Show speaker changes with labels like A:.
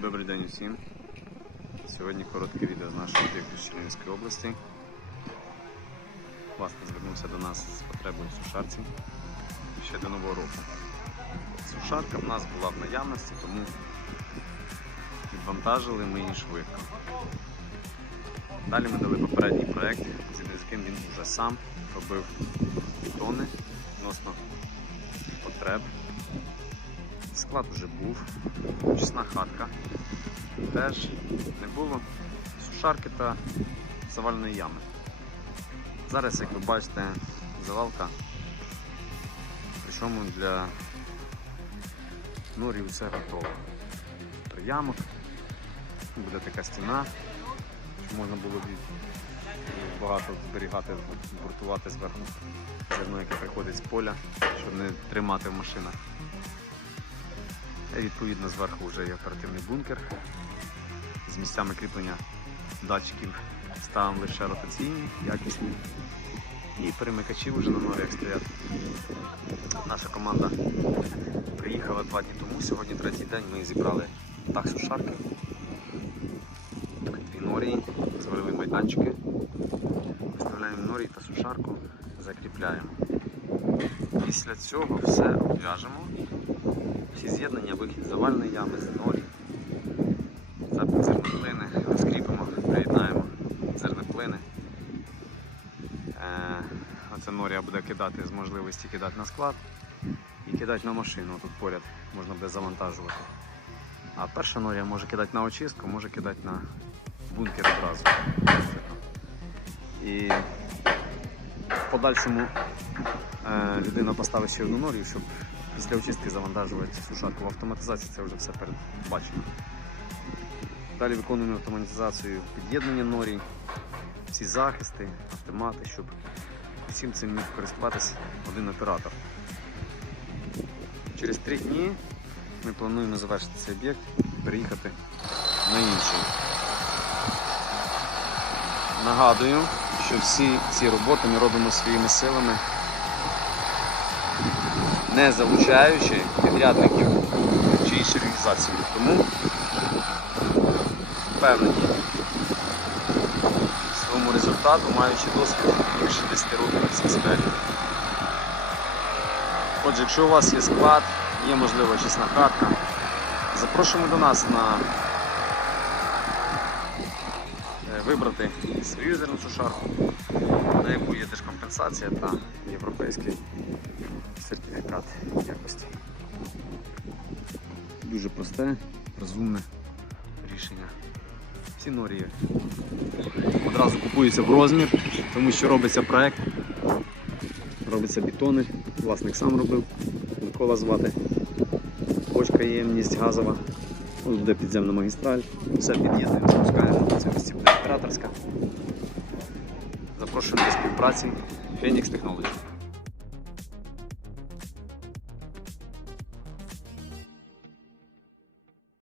A: Добрий день усім. Сьогодні коротке відео з нашої Чернівської області. Власне звернувся до нас з потребою сушарці ще до нового року. Сушарка в нас була в наявності, тому відвантажили ми її швидко. Далі ми дали попередній проєкт, з яким він вже сам робив тони відносно потреб. Склад вже був, очисна хатка. Теж не було сушарки та завальної ями. Зараз, як ви бачите, завалка. Причому для норів все готово. Три ямок, буде така стіна, щоб можна було від- багато зберігати, буртувати зверху зерно, яке приходить з поля, щоб не тримати в машинах. Відповідно зверху вже є оперативний бункер з місцями кріплення датчиків ставимо лише ротаційні, якісні. І перемикачі вже на норях стоять. Наша команда приїхала два дні тому, сьогодні третій день ми зібрали дах сушарки, дві норії, зварили майданчики, виставляємо норії та сушарку, закріпляємо. Після цього все обв'яжемо всі з'єднання, вихід завальної ями, з норі, запит зерноплини, скріпимо, приєднаємо зерноплини. Е, Оце норія буде кидати з можливості кидати на склад і кидати на машину. Тут поряд можна буде завантажувати. А перша норія може кидати на очистку, може кидати на бункер одразу. І в подальшому е, людина поставить ще одну норію, щоб після очистки завантажувати сушарку в автоматизації, це вже все передбачено. Далі виконуємо автоматизацію під'єднання норій, всі захисти, автомати, щоб всім цим міг користуватись один оператор. Через три дні ми плануємо завершити цей об'єкт і переїхати на інший. Нагадую, що всі ці роботи ми робимо своїми силами не залучаючи підрядників чи інші організації. Тому впевнені в своєму результату, маючи досвід більше 10 років в цій сфері. Отже, якщо у вас є склад, є можливо чесна хатка, запрошуємо до нас на вибрати свою зерну сушарку, на яку є держкомпенсація та європейський сертифікат якості. Дуже просте, розумне рішення. Всі норії одразу купуються в розмір, тому що робиться проект, робиться бетонер, власник сам робив, Микола звати. Бочка ємність газова, Буде підземна магістраль, все під'єднуємо, запускаємо, це місце операторська. Запрошуємо до співпраці Phoenix Technology.